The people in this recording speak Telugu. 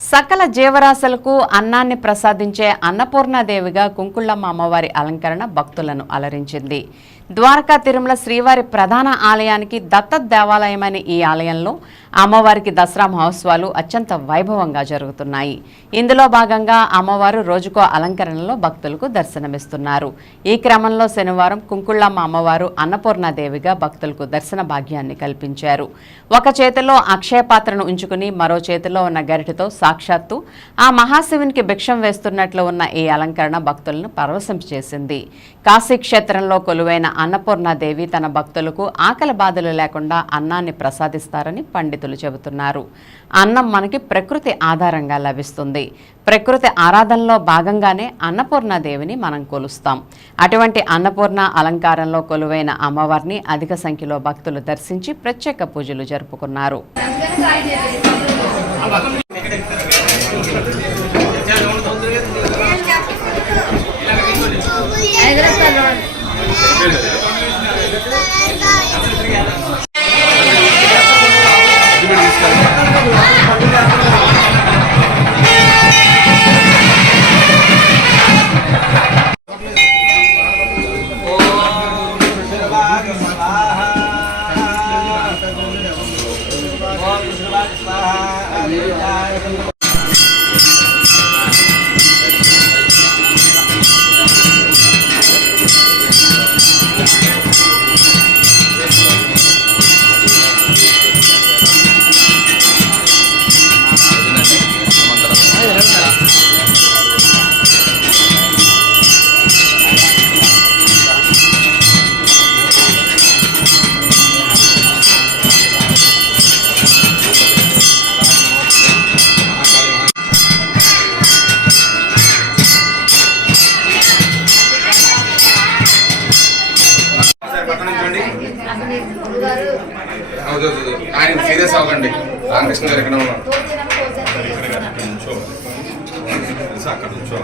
సకల జీవరాశులకు అన్నాన్ని ప్రసాదించే అన్నపూర్ణాదేవిగా కుంకుళ్ళమ్మ అమ్మవారి అలంకరణ భక్తులను అలరించింది. ద్వారకా తిరుమల శ్రీవారి ప్రధాన ఆలయానికి దత్తత దేవాలయమైన ఈ ఆలయంలో అమ్మవారికి దసరా మహోత్సవాలు అత్యంత వైభవంగా జరుగుతున్నాయి. ఇందులో భాగంగా అమ్మవారు రోజుకో అలంకరణలో భక్తులకు దర్శనమిస్తున్నారు. ఈ క్రమంలో శనివారం కుంకుళ్ళమ్మ అమ్మవారు అన్నపూర్ణాదేవిగా భక్తులకు దర్శన భాగ్యాన్ని కల్పించారు. ఒక చేతిలో అక్షయ పాత్రను ఉంచుకుని మరో చేతిలో ఉన్న గరిటెతో సాక్షాత్తు ఆ మహాశివునికి భిక్షం వేస్తున్నట్లు ఉన్న ఈ అలంకరణ భక్తులను పరవశం చేసింది. కాశీ క్షేత్రంలో కొలువైన అన్నపూర్ణాదేవి తన భక్తులకు ఆకలి బాధలు లేకుండా అన్నాన్ని ప్రసాదిస్తారని పండితులు చెబుతున్నారు. అన్నం మనకి ప్రకృతి ఆధారంగా లభిస్తుంది. ప్రకృతి ఆరాధనలో భాగంగానే అన్నపూర్ణాదేవిని మనం కొలుస్తాం. అటువంటి అన్నపూర్ణ అలంకారంలో కొలువైన అమ్మవారిని అధిక సంఖ్యలో భక్తులు దర్శించి ప్రత్యేక పూజలు జరుపుకున్నారు. ఆయన సీరియస్ అవ్వకండి. రామకృష్ణ గారు ఎక్కడ ఉన్నారు? అక్కడ నుంచో